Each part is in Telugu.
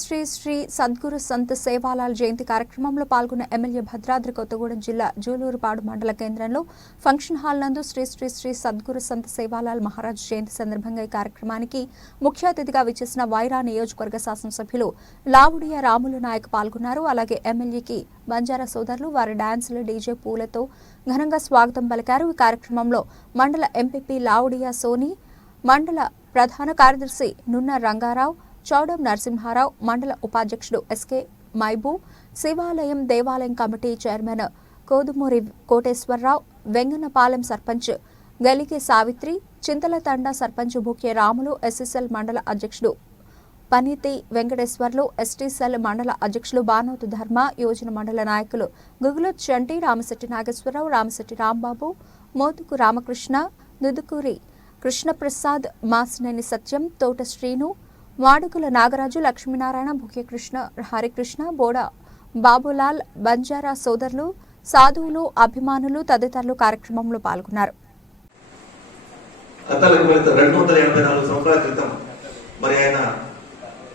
శ్రీ శ్రీ సద్గురు సంత్ సేవాలాల్ జయంతి కార్యక్రమంలో పాల్గొన్న ఎమ్మెల్యే భద్రాద్రి కొత్తగూడెం జిల్లా జూలూరుపాడు మండల కేంద్రంలో ఫంక్షన్ హాల్ నందు శ్రీ శ్రీ శ్రీ సద్గురు సంత్ సేవాలాల్ మహారాజ్ జయంతి సందర్భంగా ఈ కార్యక్రమానికి ముఖ్య అతిథిగా విచ్చేసిన వైరా నియోజకవర్గ శాసనసభ్యులు లావుడియా రాములు నాయక్ పాల్గొన్నారు. అలాగే ఎమ్మెల్యేకి బంజారా సోదరులు వారి డాన్సులు డీజే పూలతో ఘనంగా స్వాగతం పలికారు. ఈ కార్యక్రమంలో మండల ఎంపీపీ లావుడియా సోని మండల ప్రధాన కార్యదర్శి నున్న రంగారావు చౌడం నరసింహారావు మండల ఉపాధ్యక్షుడు ఎస్కే మైబూ శివాలయం దేవాలయం కమిటీ చైర్మన్ కోదుమూరి కోటేశ్వరరావు వెంగనపాలెం సర్పంచ్ గలిగే సావిత్రి చింతల తండా సర్పంచ్ బుకే రాములు ఎస్ఎస్ఎల్ మండల అధ్యక్షుడు పనితి వెంకటేశ్వర్లు ఎస్టీసెల్ మండల అధ్యక్షులు బానోతు ధర్మ యోజన మండల నాయకులు గుగులు చంటి రామశెట్టి నాగేశ్వరరావు రామశెట్టి రాంబాబు మోతుకు రామకృష్ణ దుదుకూరి కృష్ణప్రసాద్ మాసినేని సత్యం తోట శ్రీను వాడుకుల నాగరాజు లక్ష్మీనారాయణ ముఖ్యకృష్ణ హరికృష్ణ బోడ బాబులాల్ బంజారా సోదరులు సాధువులు అభిమానులు తదితరులు కార్యక్రమంలో పాల్గొన్నారు. రెండు వందల ఎనభై నాలుగు సంవత్సరాల క్రితం మరి ఆయన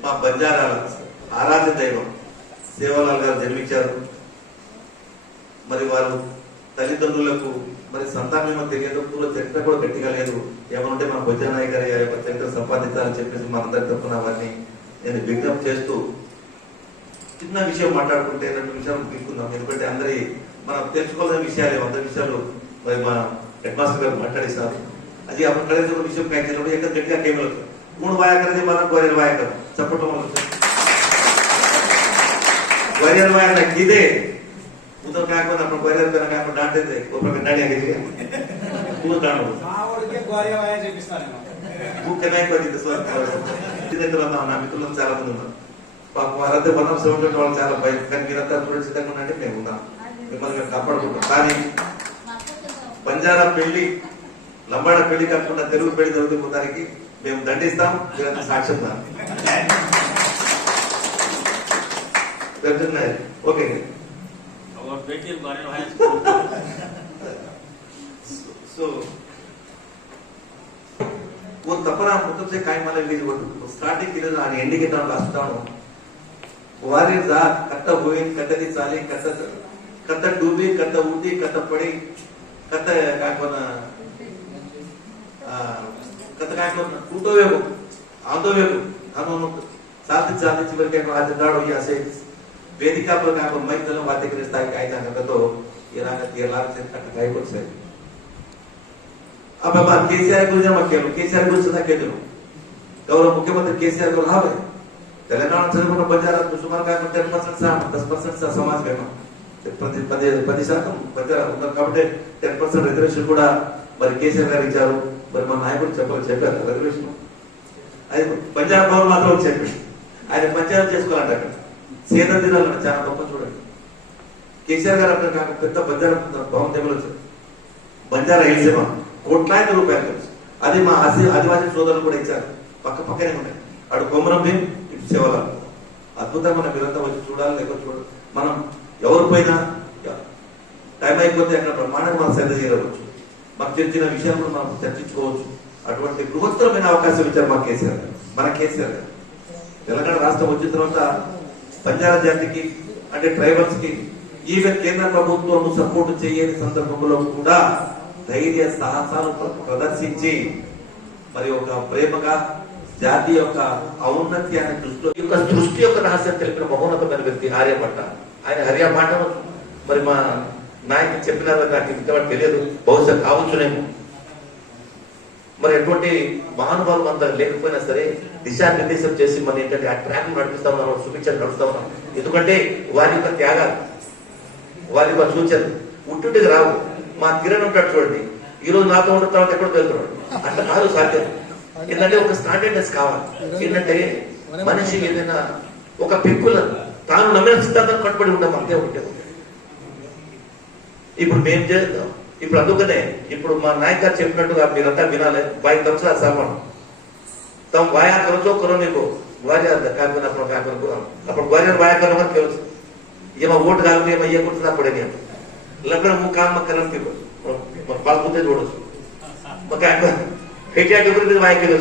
మా బంజారాల ఆరాధ్య దైవం సేవలాల్ గారు జన్మించారు. మరి వారు తల్లిదండ్రులకు మరి సంతానమేమో తెలియదు పూల చరిత్ర కూడా గట్టిగా లేదు. ఏమంటే మన బొజ్జానాయ్ గారి యొక్క చరిత్ర సంపాదించాలని చెప్పేసి మనందరి తప్పున వారిని నేను విజ్ఞప్తి చేస్తూ చిన్న విషయం మాట్లాడుకుంటే రెండు విషయాలు తీసుకుందాం ఎందుకంటే అందరి మనం తెలుసుకోవాల్సిన విషయాలు వంద విషయాలు మరి మా హెడ్ మాస్టర్ గారు మాట్లాడేశారు. అది అప్పుడు కలిసి ఒక విషయం ప్యాకేజ్ ఎక్కడ గట్టిగా కేవలం మూడు వాయకరది మనం గొర్రెల వాయకరం చెప్పటం వల్ల గొర్రెల వాయకరం ఇదే ಉತ್ತರ ಕಾಕೊಂಡು ನಮ್ಮ ಬೈರ ಕಾಕೊಂಡು ದಾಟಿದ್ದೆ ಒಬ್ಬರ ಕನ್ನಡಿ ಆಗಿದ್ರೆ ಮೂರು ಕಾಣುವುದು మా ఊరికే గోర్యవాయ చూపిస్తాను నేను ముఖ్య నాయకుడు స్నేహితులు నా మిత్రులు చాలా మంది ఉన్నారు పాపం వారంతా మనం సెవెంటీ వాళ్ళు చాలా భయం కానీ మీరంతా సురక్షితంగా ఉండండి మేము ఉన్నాం మిమ్మల్ని మేము కాపాడుకుంటాం కానీ బంజారా పెళ్లి లంబాడ పెళ్లి కాకుండా తెలుగు పెళ్లి జరుగుతున్న మేము దండిస్తాం మీరంతా సాక్ష్యం దాన్ని వెళ్తున్నాయి ఓకే और बेटी बारे में सो वो तपना मतलब से काय मला वीज होतो स्टार्टिंग केलं आणि एंडिंग येताना असताना वारे जा कत्त होईल कत्त ती चाली कत्त कत्त डुबी कत्त उडी कत्त पडी कत्त काय पण कत्त काय पण कुठं वेगो आदो वेगो ಅನ್ನೋ ಸಾಧ್ಯ ಸಾಧ್ಯ ಚಿವರಿಗೆ ರಾಜದಾಡೋ ಯಾಸೆ ವೇದಿಕಾಪುರ ಕಾಕ ಮೈಕಲ್ಲ ವಾದ್ಯಕರ ಸ್ಥಾಯಿಗೆ ಆಯ್ತಾಗತ್ತೋ ಏನಾಗತ್ತೆ ಎಲ್ಲಾರು ಸೇರ್ಕೊಂಡು ಕೈ ಕೊಡ್ಸೆ అబ్బా కేసీఆర్ గురించి మాకు కేవలం కేసీఆర్ గురించి నాకేదిను గౌరవ ముఖ్యమంత్రి కేసీఆర్ గారు రావాలి తెలంగాణ చదువుకున్న బంజారా సుమారు కాకుండా టెన్ పర్సెంట్ దస్ పర్సెంట్ సమాజ్ వేమం ప్రతి పది పది శాతం బంజారా ఉన్నారు కాబట్టి టెన్ పర్సెంట్ రిజర్వేషన్ కూడా మరి కేసీఆర్ గారు ఇచ్చారు మరి మా నాయకుడు చెప్పారు చెప్పారు రిజర్వేషన్ అది పంజాబ్ భవన్ మాత్రం చెప్పి ఆయన పంచాయతీ చేసుకోవాలంట అక్కడ సీత దినాలు చాలా గొప్ప చూడండి. కేసీఆర్ గారు అక్కడ నాకు పెద్ద బంజారా భవన్ తెగలు వచ్చారు బంజారా హిల్సేమా కోట్లాది రూపాయలు తెలుసు అది మా ఆసి ఆదివాసీ సోదరులు కూడా ఇచ్చారు. పక్క పక్కనే ఉన్నాయి. అటు కొమరం భీం ఇటు శివల అద్భుతంగా మనం మీరంతా వచ్చి చూడాలి లేక చూడాలి మనం ఎవరు పోయినా టైం అయిపోతే అక్కడ బ్రహ్మాండంగా మనం శ్రద్ధ చేయవచ్చు. మనకు తెలిసిన విషయాలను మనం చర్చించుకోవచ్చు. అటువంటి బృహత్తరమైన అవకాశం ఇచ్చారు మా కేసీఆర్ మన కేసీఆర్ తెలంగాణ రాష్ట్రం వచ్చిన తర్వాత బంజారా జాతికి అంటే ట్రైబల్స్కి ఈవెన్ కేంద్ర ప్రభుత్వం సపోర్ట్ చేయని సందర్భంలో కూడా ధైర్య సాహసాలు ప్రదర్శించి మరి ఒక ప్రేమగా జాతి యొక్క ఔన్నత్యాన్ని దృష్టిలో యొక్క సృష్టి యొక్క రహస్యం తెలిపిన మహోన్నతమైన వ్యక్తి ఆర్యభట్ట ఆయన హర్యాభట్ట మరి మా నాయకుడు చెప్పినారు నాకు ఇంతవరకు తెలియదు. బహుశా కావచ్చునేమో మరి ఎటువంటి మహానుభావం అంత లేకపోయినా సరే దిశానిర్దేశం చేసి మన ఏంటంటే ఆ ట్రాక్ నడిపిస్తా ఉన్నాం చూపించండి నడుస్తా ఉన్నాం. ఎందుకంటే వారి యొక్క త్యాగాలు వారి యొక్క సూచనలు ఉంటుంటే రావు. మా కిరణ్ ఉంటాడు చూడండి. ఈ రోజు నాతో ఉన్న తర్వాత ఎక్కడికి వెళ్తున్నాడు. అట్లా కాదు సాధ్యం. ఏంటంటే ఒక స్టాండర్డ్నెస్ కావాలి. ఏంటంటే మనిషి ఏదైనా ఒక పెక్కుల తాను నమ్మిన సిద్ధాంతం కట్టుబడి ఉంటాం అంతే ఉంటే. ఇప్పుడు మేము చేద్దాం ఇప్పుడు అందుకనే ఇప్పుడు మా నాయక చెప్పినట్టుగా మీరంతా వినాలి. వాయి తరచులా సామాను. తమ వాయా కరచో కరో నీకు. వారి కాకుండా అప్పుడు కాకుండా అప్పుడు వారి వాయా కరో తెలుసు. ఏమో ఓటు కాదు ఏమో ఏ కొడుతున్నా పడే లగ్న ముఖాం కరం తీరు. పాల్పుతే చూడొచ్చు. కాకుండా హెట్యా వాయి